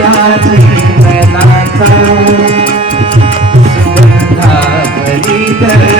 Sugandha Kali Kali Kali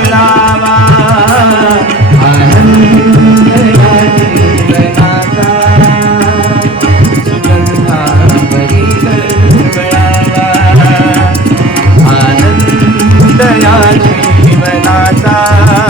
Yeah.